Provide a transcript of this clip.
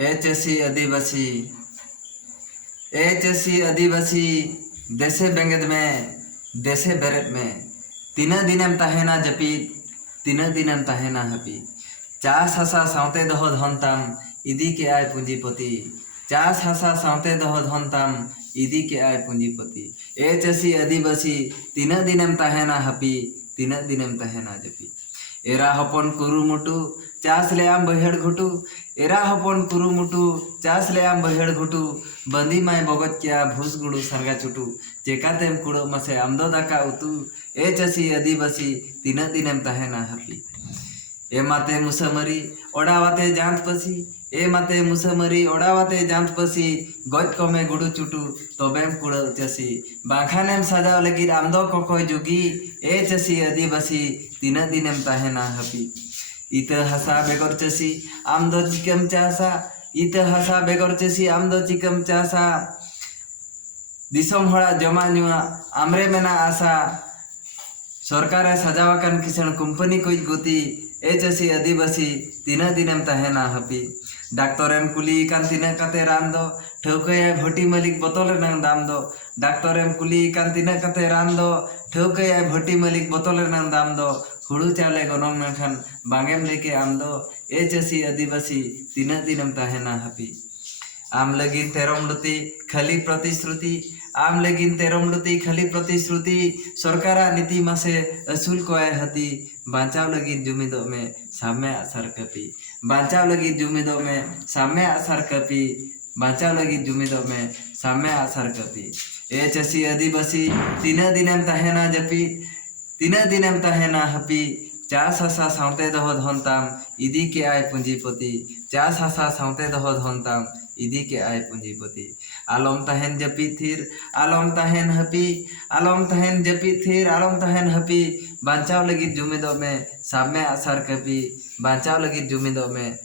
ए चासी आदिवासी ए चासी आदिवासी देशे बेंगेद में देशे बेरेद में तीना दिनेम तहेना जपीद तीना दिनेम तहेना हपी चास हासा सावते दहो धन ताम इदी के आय पूंजीपति चास हासा सावते दहो धन ताम इदी के आय पूंजीपति ए चासी आदिवासी तीना दिनेम तहेना हपी तीना दिनेम तहेना जपी एरा हपन कुरुमुटु चास ले आम बहेड़ घुटू एरा हपन कुरुमुटु चास ले आम बहेड़ घुटू बंदी माय बगत क्या भूस गुड़ू सरगा चुटू चेकातेम कुड़ो मसे आमदो दाका उतू ए चासी आदिवासी तीना दिनेम तहेना हपी ए माते मुसामरी ओडावाते जांत पसी ए माते मुसामरी ओडावाते जांत पसी गज कमे गुड़ू चुटू तबेम कुड़ो चासी बाखानेम सजाव लगिद आमदो कोकोय जुगी ए चासी आदिवासी तीना दिनेम तहेना हपी इत हसा बेगर चासी आमदो चिकम चासा इत हसा बेगर चासी आमदो चिकम चासा दिसम हड़ा जमा नुआ आमरे मेना आशा सरकारे सजावाकान किसान कंपनी कोई गति ए चासी आदिवासी तीना दिनेम तहेना हपी डाक्तरेम कुली कान तीना काते रान दो ठौके भटी मालिक बोतल रेनांग दाम दो डाक्तरेम कुली कान तीना काते रान दो ठौके भटी मालिक बोतल रेनांग दाम दो हुड़ू चावले गनम मेखान बांगेम लेके आम दो ए चासी आदिवासी तीना दिनेम तहेना हपी आम लगिन तेरम लुती खाली प्रतिश्रुति आम लगिन तेरम लुती खाली प्रतिश्रुति सरकारा नीति मासे असूल कोय हती बांचाव लगिन जुमिदो में साम्य आसार कपी बांचाव लगिन जुमिदो में साम्य आसार कपी बांचाव लगिन जुमिदो में साम्य आसार कपी ए चासी आदिवासी तीना दिनेम तहेना जपी तीना दिनेम तहेना हपी चास हासा सावते दहो धन ताम इदी के आय पूंजीपति चास हासा सावते दहो धन ताम इदी के आय पूंजीपति आलम तहेन जपी थिर आलम तहेन हपी आलम तहेन जपी थिर आलम तहेन हपी बांचाव लगिद जुमिदो में साम्य आसार कपी बांचाव लगिद जुमिदो में